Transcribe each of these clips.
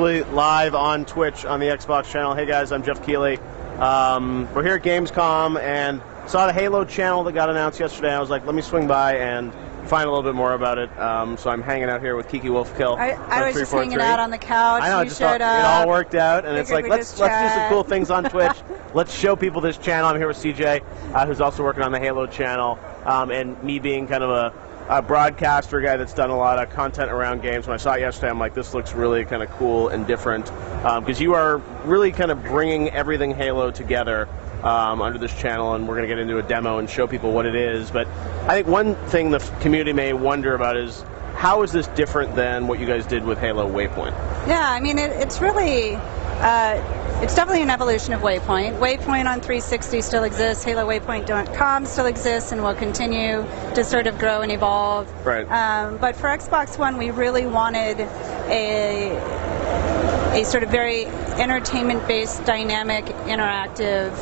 Live on Twitch on the Xbox channel. Hey guys, I'm Jeff Keighley. We're here at GamesCom and saw the Halo channel that got announced yesterday. I was like, let me swing by and find a little bit more about it. So I'm hanging out here with Kiki Wolfkill. I was just hanging out on the couch. I know, you showed up. It all worked out, and it's like, let's do some cool things on Twitch. Let's show people this channel. I'm here with CJ, who's also working on the Halo channel, and me being kind of a broadcaster guy that's done a lot of content around games. When I saw it yesterday, I'm like, this looks really kind of cool and different, because you are really kind of bringing everything Halo together under this channel, and we're going to get into a demo and show people what it is. But I think one thing the community may wonder about is, how is this different than what you guys did with Halo Waypoint? Yeah, I mean, it's really, it's definitely an evolution of Waypoint. Waypoint on 360 still exists. HaloWaypoint.com still exists and will continue to sort of grow and evolve. Right. But for Xbox One, we really wanted a sort of very entertainment-based, dynamic, interactive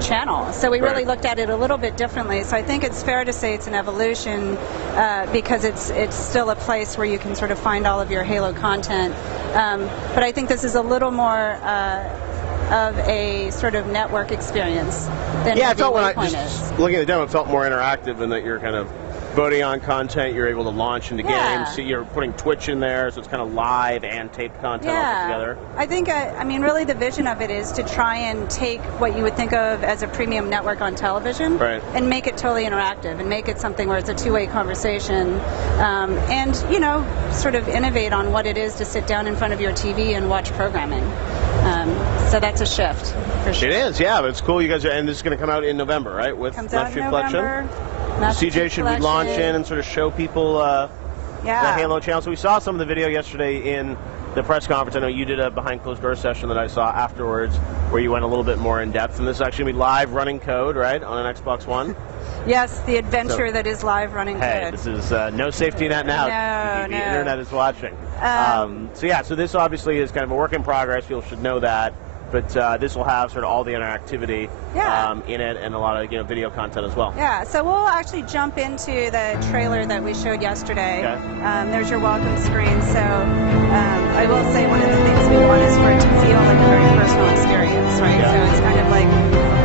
channel. So we really looked at it a little bit differently. So I think it's fair to say it's an evolution because it's still a place where you can sort of find all of your Halo content. But I think this is a little more of a sort of network experience than I felt when I Waypoint just looking at the demo, it felt more interactive in that you're kind of voting on content, you're able to launch into games. So you're putting Twitch in there, so it's kind of live and taped content all together. I think, I mean, really the vision of it is to try and take what you would think of as a premium network on television and make it totally interactive and make it something where it's a two-way conversation and, you know, sort of innovate on what it is to sit down in front of your TV and watch programming. So that's a shift, for sure. It is, yeah, but it's cool. You guys are, and this is going to come out in November, right? With Master Chief Collection. CJ, should we launch in and sort of show people the Halo channel? So we saw some of the video yesterday in the press conference. I know you did a behind closed door session that I saw afterwards where you went a little bit more in depth. And this is actually going to be live running code, right, on an Xbox One? Yes, the adventure that is live running code. This is no safety net now. No, the internet is watching. So this obviously is kind of a work in progress. People should know that. But this will have sort of all the interactivity in it and a lot of video content as well. Yeah, so we'll actually jump into the trailer that we showed yesterday. There's your welcome screen. So I will say one of the things we want is for it to feel like a very personal experience, right? So it's kind of like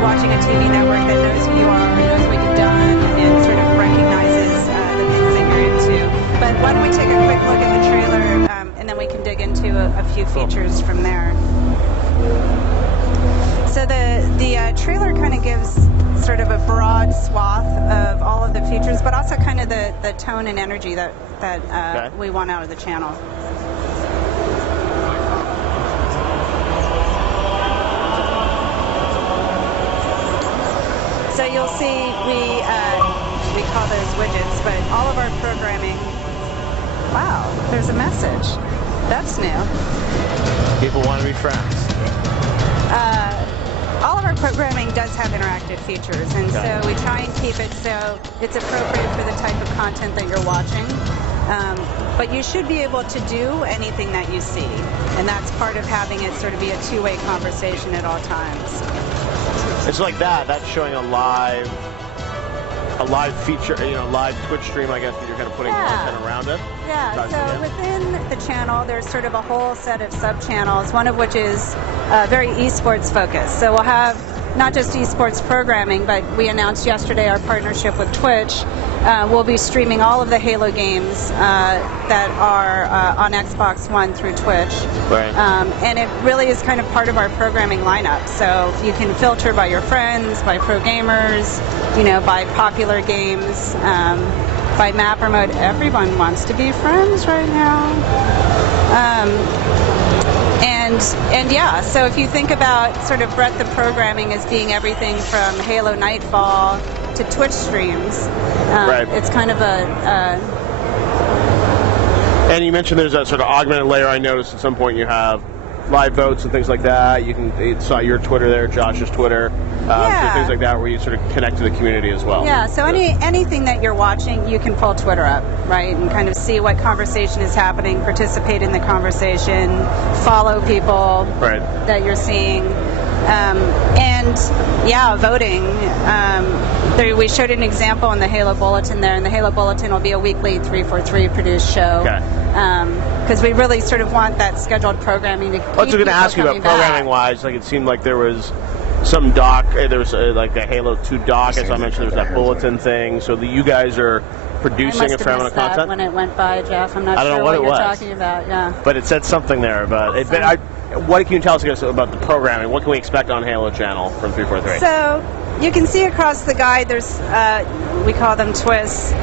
watching a TV network that knows who you are, knows what you've done, and sort of recognizes the things that you're into. But why don't we take a quick look at the trailer, and then we can dig into a few features from there. So the trailer kind of gives sort of a broad swath of all of the features, but also kind of the tone and energy that we want out of the channel. So you'll see we call those widgets, but all of our programming. Wow, there's a message. That's new. People want to be friends. All of our programming does have interactive features, and so we try and keep it so it's appropriate for the type of content that you're watching. But you should be able to do anything that you see, and that's part of having it sort of be a two-way conversation at all times. It's like that's showing a live feature, live Twitch stream, I guess, that you're kind of putting content around it. Yeah, so within the channel, there's sort of a whole set of sub-channels, one of which is very esports focused. So we'll have not just esports programming, but we announced yesterday our partnership with Twitch. We'll be streaming all of the Halo games that are on Xbox One through Twitch. And it really is kind of part of our programming lineup. So you can filter by your friends, by pro gamers, by popular games, by map or mode. Everyone wants to be friends right now. And yeah, so if you think about sort of breadth of programming as being everything from Halo Nightfall to Twitch streams, it's kind of And you mentioned there's a sort of augmented layer. I noticed at some point you have live votes and things like that. You saw your Twitter there, Josh's Twitter, things like that, where you sort of connect to the community as well. Yeah, so anything that you're watching, you can pull Twitter up, right, and kind of see what conversation is happening, participate in the conversation, follow people that you're seeing. And yeah, voting. We showed an example in the Halo Bulletin there, and the Halo Bulletin will be a weekly 343 produced show. Right. we really sort of want that scheduled programming to keep I was going to ask you about programming-wise. Like, it seemed like there was some doc, there was like a Halo 2 doc, as I mentioned, there was that bulletin thing. So you guys are producing a fair amount of content? When it went by, Jeff. I'm not sure what you're talking about. Yeah. But it said something there about it. But what can you tell us about the programming? What can we expect on Halo Channel from 343? So you can see across the guide, there's we call them twists.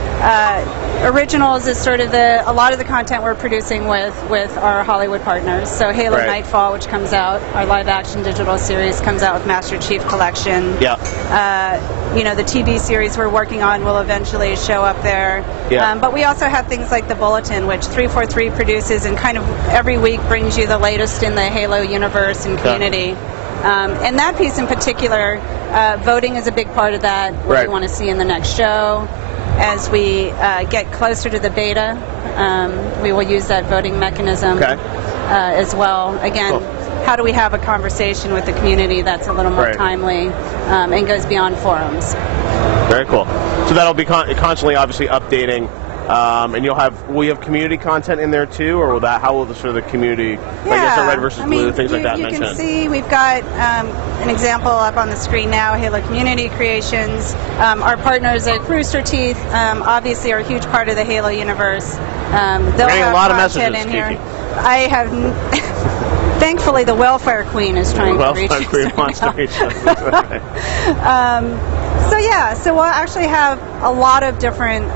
Originals is sort of a lot of the content we're producing with our Hollywood partners. So Halo Nightfall, which comes out, our live-action digital series comes out with Master Chief Collection. Yeah. You know, the TV series we're working on will eventually show up there. Yeah. But we also have things like the Bulletin, which 343 produces and kind of every week brings you the latest in the Halo universe and community. And that piece in particular, voting is a big part of that, what we want to see in the next show. As we get closer to the beta, we will use that voting mechanism as well. Again, how do we have a conversation with the community that's a little more timely and goes beyond forums? Very cool. So that'll be constantly, obviously, updating. And will you have community content in there too, or how will the sort of the community, I guess the red versus blue, things like that mentioned? You can see we've got an example up on the screen now, Halo Community Creations. Our partners like Rooster Teeth obviously are a huge part of the Halo universe. They'll have a lot of content messages, in here. Kiki. I have, thankfully the Welfare Queen is trying to reach us. Welfare Queen wants to reach us. So we'll actually have a lot of different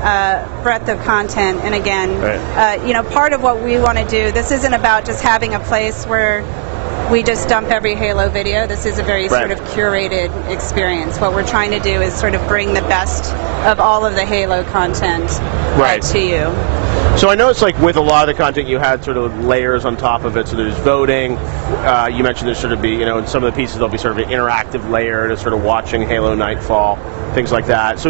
breadth of content, and again, you know, part of what we want to do, this isn't about just having a place where we just dump every Halo video. This is a very sort of curated experience. What we're trying to do is sort of bring the best of all of the Halo content to you. So I know it's like with a lot of the content you had sort of layers on top of it. So there's voting. You mentioned there's sort of be, you know, in some of the pieces there'll be sort of an interactive layer to sort of watching Halo Nightfall, things like that. So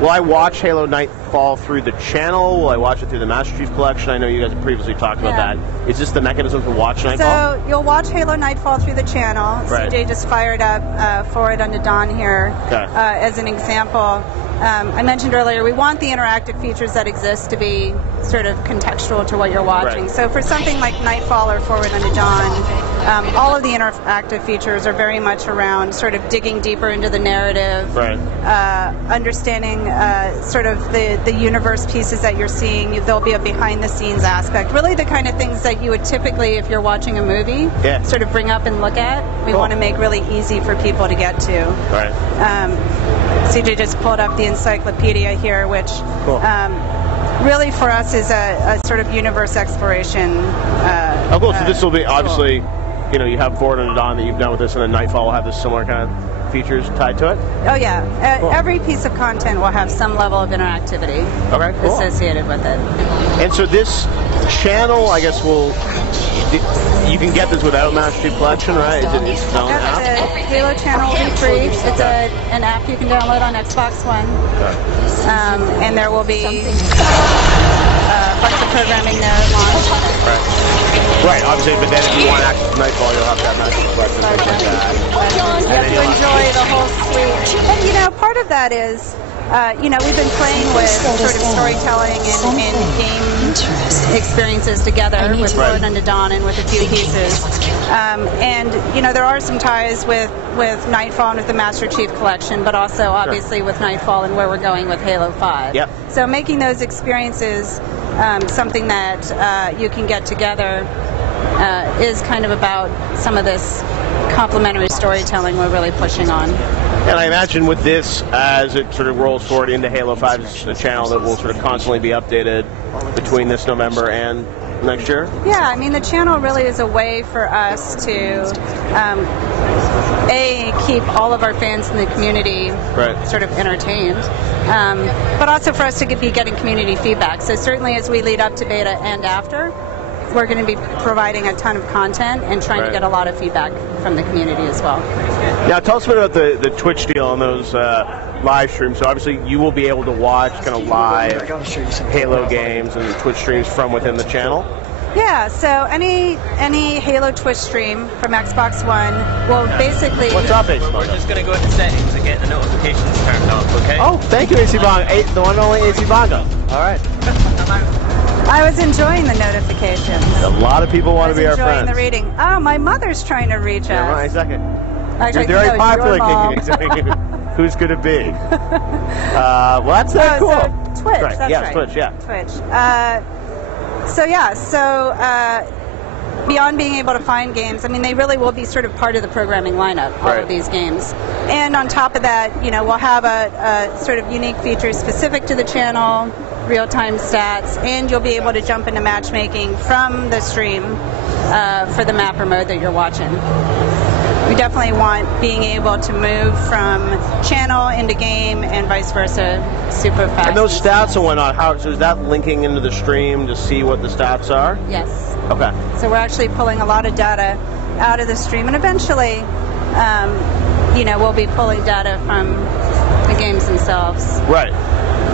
will I watch Halo Nightfall through the channel? Will I watch it through the Master Chief Collection? I know you guys have previously talked about that. Is this the mechanism to watch Nightfall? So you'll watch Halo Nightfall through the channel. CJ just fired up Forward Unto Dawn here as an example. I mentioned earlier, we want the interactive features that exist to be sort of contextual to what you're watching. So for something like Nightfall or Forward Unto Dawn, all of the interactive features are very much around sort of digging deeper into the narrative, understanding sort of the universe pieces that you're seeing. There'll be a behind-the-scenes aspect. Really the kind of things that you would typically, if you're watching a movie, sort of bring up and look at. We want to make really easy for people to get to. CJ just pulled up the encyclopedia here, which really for us is a sort of universe exploration. Cool. So this will be obviously, you know, you have Forward Unto Dawn that you've done with this, and then Nightfall will have this similar kind of features tied to it? Oh yeah. Every piece of content will have some level of interactivity associated with it. And so this channel, I guess, you can get this without Master Chief Collection, right? It's its own app? The Halo channel will be free. It's an app you can download on Xbox One. And there will be a bunch of programming there at launch. Right, obviously, but then if you want access to Nightfall, you'll have to have Master Chief Collection. You have to enjoy the whole suite. And, you know, part of that is, you know, we've been playing with sort of storytelling and game experiences together with Forward Unto Dawn and with a few pieces. And, you know, there are some ties with Nightfall and with the Master Chief Collection, but also obviously with Nightfall and where we're going with Halo 5. So making those experiences something that you can get together is kind of about some of this complementary storytelling we're really pushing on. And I imagine with this, as it sort of rolls forward into Halo 5, it's a channel that will sort of constantly be updated between this November and next year? Yeah, I mean, the channel really is a way for us to, keep all of our fans in the community sort of entertained, but also for us to be getting community feedback. So certainly as we lead up to beta and after, we're going to be providing a ton of content and trying to get a lot of feedback from the community as well. Now, tell us a bit about the Twitch deal on those live streams. So obviously you will be able to watch kind of live Halo games and Twitch streams from within the channel? Yeah, so any Halo Twitch stream from Xbox One will basically... What's up, AC Bongo? We're just going to go into settings and get the notifications turned off, okay? Oh, thank you, AC Bongo. The one and only AC Bongo. All right. I was enjoying the notifications. A lot of people want to be our friends. Enjoying the reading. Oh, my mother's trying to reach us. Yeah, right, second. Actually, You're very popular, Kiki. Who's could it be? Well, that's cool. So Twitch. Right. That's yes, right. Twitch. Yeah. Twitch. Beyond being able to find games, I mean, they really will be sort of part of the programming lineup, all of these games. And on top of that, you know, we'll have a sort of unique features specific to the channel, real-time stats, and you'll be able to jump into matchmaking from the stream for the mapper mode that you're watching. We definitely want being able to move from channel into game and vice versa super fast. And those stats and whatnot, so is that linking into the stream to see what the stats are? Yes. Okay. So we're actually pulling a lot of data out of the stream, and eventually, you know, we'll be pulling data from the games themselves. Right.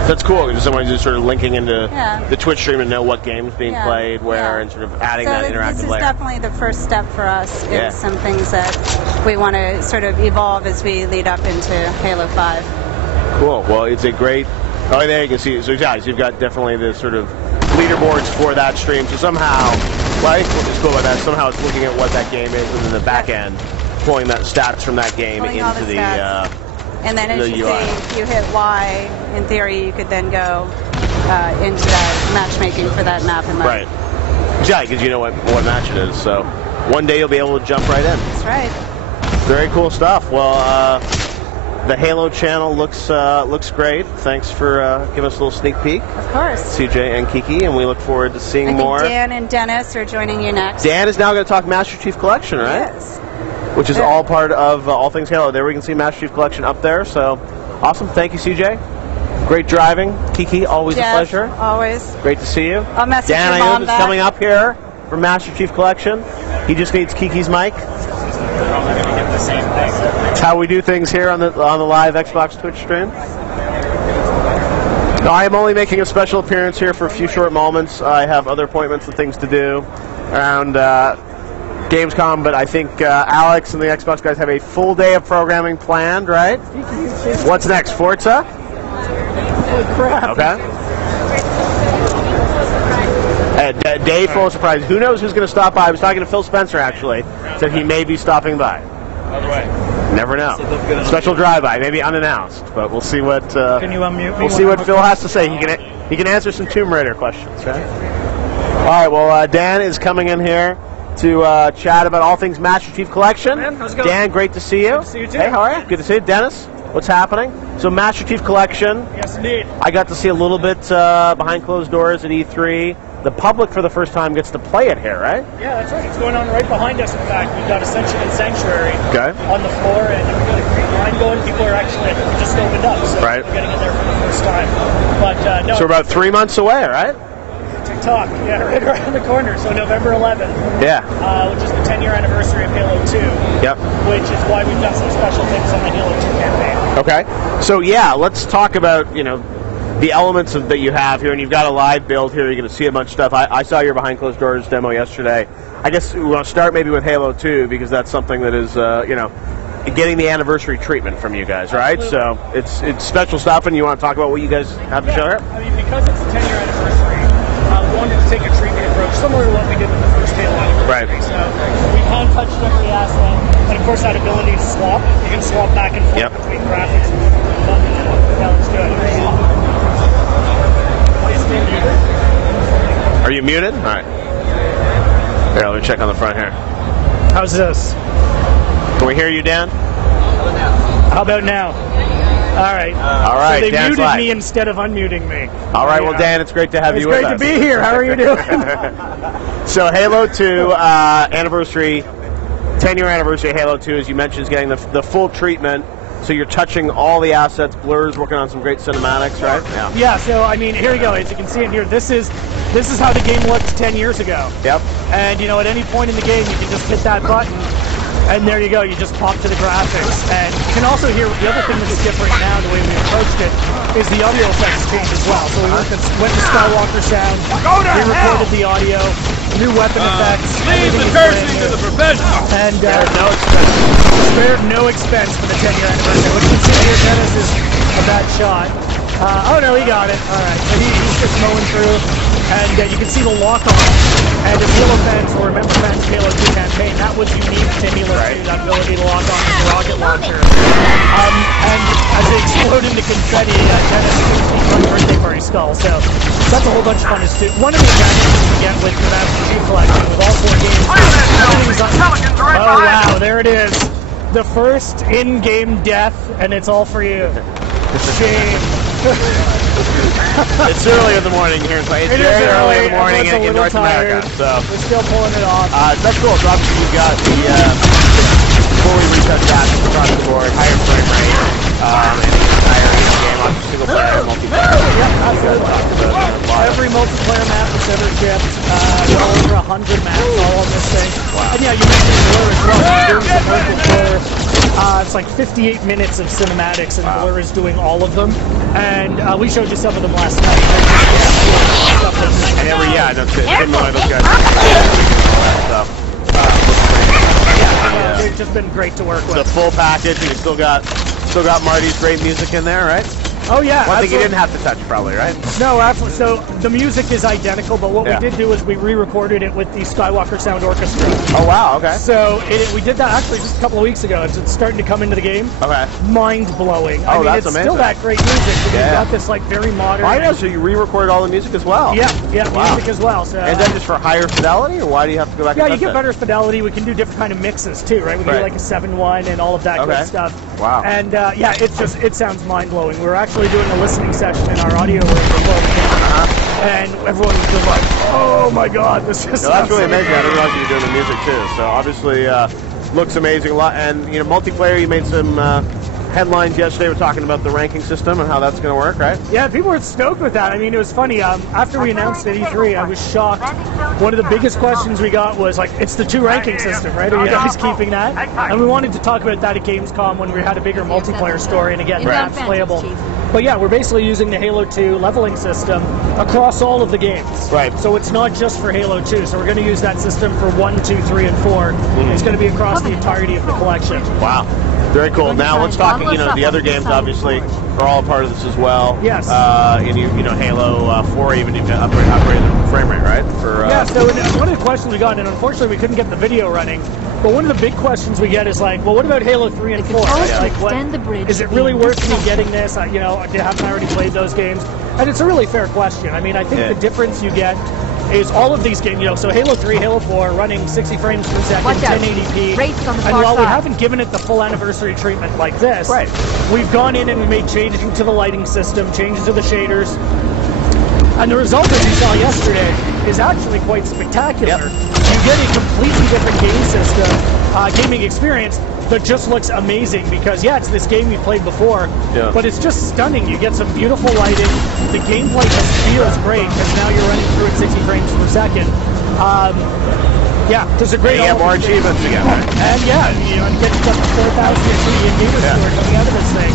That's cool. Because someone's just sort of linking into the Twitch stream and know what game's being played, where, and sort of adding that interactive this is layer. definitely the first step for us in some things that we want to sort of evolve as we lead up into Halo 5. Cool. Well, it's a great... Oh, there you can see. So, guys, you've got definitely the sort of leaderboards for that stream. So somehow, right, what's cool about that, somehow it's looking at what that game is, and then the back end, pulling that stats from that game into the and then as you see, if you hit Y, in theory, you could then go into that matchmaking for that map and mode. Right. Yeah, because you know what match it is. So one day you'll be able to jump right in. That's right. Very cool stuff. Well, the Halo channel looks great. Thanks for giving us a little sneak peek. Of course. CJ and Kiki, and we look forward to seeing more. Dan and Dennis are joining you next. Dan is now going to talk Master Chief Collection, right? Yes. Which is all part of All Things Halo. There we can see Master Chief Collection up there. So awesome. Thank you, CJ. Great driving. Kiki, always a pleasure. Always. Great to see you. I'll message Dan your mom Ayoub is coming up here for Master Chief Collection. He just needs Kiki's mic. That's how we do things here on the live Xbox Twitch stream. No, I am only making a special appearance here for a few short moments. I have other appointments and things to do around GamesCom, but I think Alex and the Xbox guys have a full day of programming planned, right? What's next? Forza? Oh, crap. Okay. Day full of surprise. Who knows who's going to stop by? I was talking to Phil Spencer, actually. Said he may be stopping by. By the way. Never know. Special drive-by, maybe unannounced, but we'll see what. Can you unmute me? We'll see what Phil has to say. He can answer some Tomb Raider questions, right? All right. Well, Dan is coming in here to chat about all things Master Chief Collection. Man, how's it going? Dan, great to see you. Good to see you too. Hey, how are you? Good to see you, Dennis. What's happening? So Master Chief Collection. Yes, indeed. I got to see a little bit behind closed doors at E3. The public, for the first time, gets to play it here, right? Yeah, that's right. It's going on right behind us. In fact, we've got Ascension and Sanctuary on the floor, and we've got a green line going. People are actually just opened up, so we're getting in there for the first time. But no. So we're about 3 months away, right? TikTok, yeah, right around the corner. So November 11th. Yeah. Which is the 10-year anniversary of Halo 2. Yep. Which is why we've done some special things on the Halo 2 campaign. Okay. So yeah, let's talk about the elements that you have here, and you've got a live build here. You're going to see a bunch of stuff. I saw your behind closed doors demo yesterday. I guess we want to start maybe with Halo 2 because that's something that is getting the anniversary treatment from you guys, right? Absolutely. So it's special stuff, and you want to talk about what you guys have to show here? I mean, because it's a 10-year anniversary, we wanted to take a treatment approach similar to what we did with the first Halo anniversary. Right. So we hand-touched every asset, and of course that ability to swap. You can swap back and forth between graphics and buttons. That looks good. Are you muted? All right. Here, let me check on the front here. How's this? Can we hear you, Dan? How about now? All right. All right. So they Dan's muted live. me instead of unmuting me. All right. Well, Dan, it's great to have you with us. It's great to be here. How are you doing? So Halo 2 anniversary, 10-year anniversary of Halo 2, as you mentioned, is getting the full treatment. So you're touching all the assets, blurs, working on some great cinematics, right? Yeah. So I mean, here we go. As you can see in here, this is how the game looked 10 years ago. Yep. And at any point in the game, you can just hit that button, and there you go. You just pop to the graphics, and you can also hear the other thing that's different now. The way we approached it is the audio effects changed as well. So we went to Skywalker sound. We recorded the audio, new weapon effects. Leave the cursing to the professionals. And spared no expense for the 10-year anniversary. What you can see here, Dennis, is a bad shot. Oh no, he got it. All right, so he's just mowing through. and you can see the lock-on. And if Halo fans will remember fans of Halo 2 campaign, that was unique to Halo 2, that ability to lock on with the rocket launcher. And as they explode into confetti, Dennis is on the birthday party skull, so that's a whole bunch of fun to do. One of the advantages you get with the Master Chief Collection, with all 4 games, oh wow, there it is. The first in-game death, and it's all for you. Shame. It's early in the morning here. It's very early in the morning in North America. So we're still pulling it off. That's cool. So obviously you've got the fully reset graphics across the board, higher frame rate, and higher game on single player, multiplayer. Yep, absolutely. Every multiplayer map that's ever shipped, over 100 maps all on this thing. Wow. And yeah, you mentioned Blur as well. Doing some work with Blur. It's like 58 minutes of cinematics, and Blur is doing all of them. And we showed you some of them last night. And those guys. They've just been great to work with. It's a full package, and you still got Marty's great music in there, right? Oh yeah. One thing you didn't have to touch, probably, right? No, absolutely. So the music is identical, but what we did do is we re-recorded it with the Skywalker Sound Orchestra. Oh wow, okay. So we did that actually just a couple of weeks ago. It's starting to come into the game. Okay. Mind blowing. Oh, that's amazing. It's still that great music. But you've got this like very modern. I know. So you re-recorded all the music as well. Yeah, music as well. So. And then just for higher fidelity, or why do you have to go back? Yeah, you get better fidelity. We can do different kind of mixes too, right? We can do like a 7.1 and all of that good stuff. Wow. And yeah, it sounds mind blowing. We're actually doing a listening session in our audio room before the game, and everyone was just like, "Oh my God, this is." That's really amazing. I didn't realize you were doing the music too. So obviously, looks amazing. A lot, and multiplayer. You made some headlines yesterday. We're talking about the ranking system and how that's going to work, right? Yeah, people were stoked with that. I mean, it was funny. After we announced at E3, I was shocked. One of the biggest questions we got was like, "It's the 2 ranking system, right? Are you guys keeping that?" And we wanted to talk about that at GamesCom when we had a bigger multiplayer story and again, maps playable. But yeah, we're basically using the Halo 2 leveling system across all of the games. Right. So it's not just for Halo 2. So we're going to use that system for 1, 2, 3, and 4. It's going to be across the entirety of the collection. Wow. Very cool. Now let's talk, the other games obviously are all a part of this as well. Yes. And Halo 4 even you can upgrade the frame rate, right? Yeah, so one of the questions we got, and unfortunately we couldn't get the video running, but one of the big questions we get is like, well, what about Halo 3 and 4? Like, is it really worth me getting this? Haven't I already played those games? And it's a really fair question. I mean, I think the difference you get is all of these games, so Halo 3, Halo 4, running 60 frames per second, 1080p, and while we haven't given it the full anniversary treatment like this, we've gone in and we made changes to the lighting system, changes to the shaders, and the result, as you saw yesterday, is actually quite spectacular. You get a completely different game system, gaming experience, that just looks amazing because, it's this game you played before, but it's just stunning. You get some beautiful lighting. The gameplay just feels great because now you're running through at 60 frames per second. There's a great... You get more achievements again, right? And and get up to 4,000 in gamer score coming out of this thing.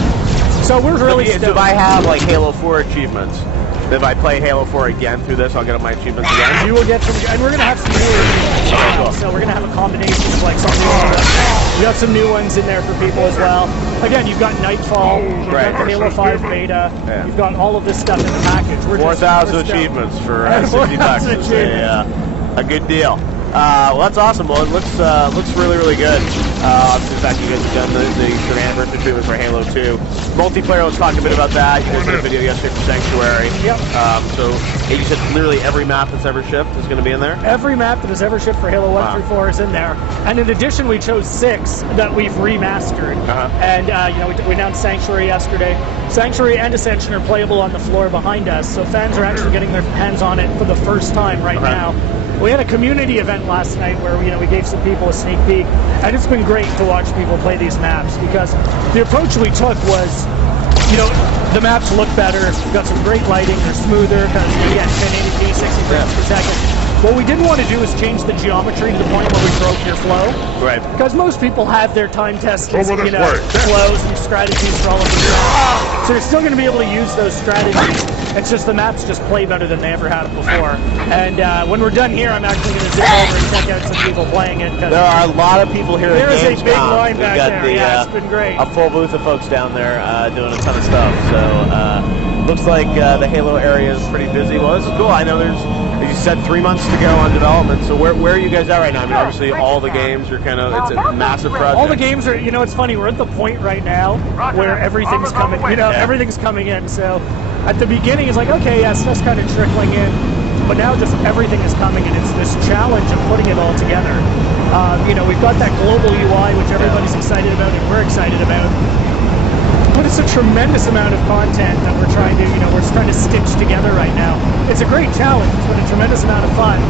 So we're really stoked. Do I have, like, Halo 4 achievements? If I play Halo 4 again through this, I'll get my achievements again? You will get some... And we're going to have some new achievements as well. So we're going to have a combination of, like, some new ones. We got some new ones in there for people as well. Again, you've got Nightfall, you've got the Halo 5 beta, you've got all of this stuff in the package. 4,000 achievements for 60 bucks is a good deal. Well, that's awesome. Well, it looks really, really good. Obviously, the fact you guys have done the anniversary treatment for Halo 2. Multiplayer, let's talk a bit about that. You guys did a video yesterday for Sanctuary. So you said literally every map that's ever shipped is going to be in there? Every map that has ever shipped for Halo 1 through 4 is in there. And in addition, we chose 6 that we've remastered. And, we announced Sanctuary yesterday. Sanctuary and Ascension are playable on the floor behind us, so fans are actually getting their hands on it for the first time right now. We had a community event last night where we gave some people a sneak peek, and it's been great to watch people play these maps because the approach we took was, the maps look better, we've got some great lighting, they're smoother, 1080p, 60 frames per second. What we didn't want to do is change the geometry to the point where we broke your flow. Right. Because most people have their time tested, flows and strategies for all of these. So you're still going to be able to use those strategies. It's just the maps just play better than they ever have before. And when we're done here, I'm actually going to zip over and check out some people playing it. There are a lot of people here at GamesCom. There is a big line back there. It's been great. A full booth of folks down there doing a ton of stuff. So looks like the Halo area is pretty busy. Well, this is cool. I know there's you said 3 months to go on development. So where are you guys at right now? I mean, obviously all the games are kind of, it's a massive project. All the games are, you know, it's funny, we're at the point right now where everything's coming, you know, everything's coming in. So at the beginning it's like, okay, yeah, stuff's kind of trickling in, but now just everything is coming, and it's this challenge of putting it all together. You know, we've got that global UI, which everybody's excited about and we're excited about. But it's a tremendous amount of content that we're trying to, you know, we're trying to stitch together right now. It's a great challenge, but a tremendous amount of fun.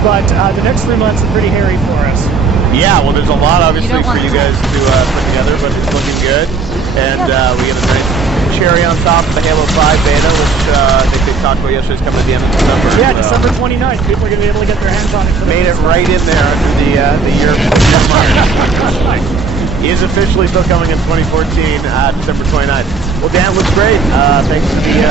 But the next 3 months are pretty hairy for us. Yeah, well, there's a lot, obviously, for you guys to put together, but it's looking good. And we get a nice cherry on top of the Halo 5 beta, which I think they talked about yesterday, is coming at the end of December. Yeah, so. December 29th. People are going to be able to get their hands on it. Made it right in there under the European mark. He is officially still coming in 2014, December 29th. Well, Dan, looks great. Thanks for the Kiki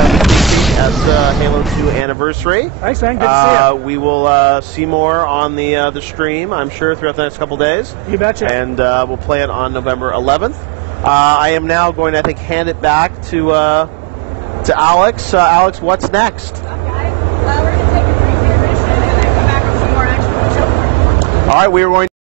at the Halo 2 anniversary. Thanks, man. Good to see you. We will see more on the stream, I'm sure, throughout the next couple days. You betcha. And we'll play it on November 11th. I am now going to, I think, hand it back to Alex. Alex, what's next? We're going to take a brief intermission and then come back with some more action. All right, we are going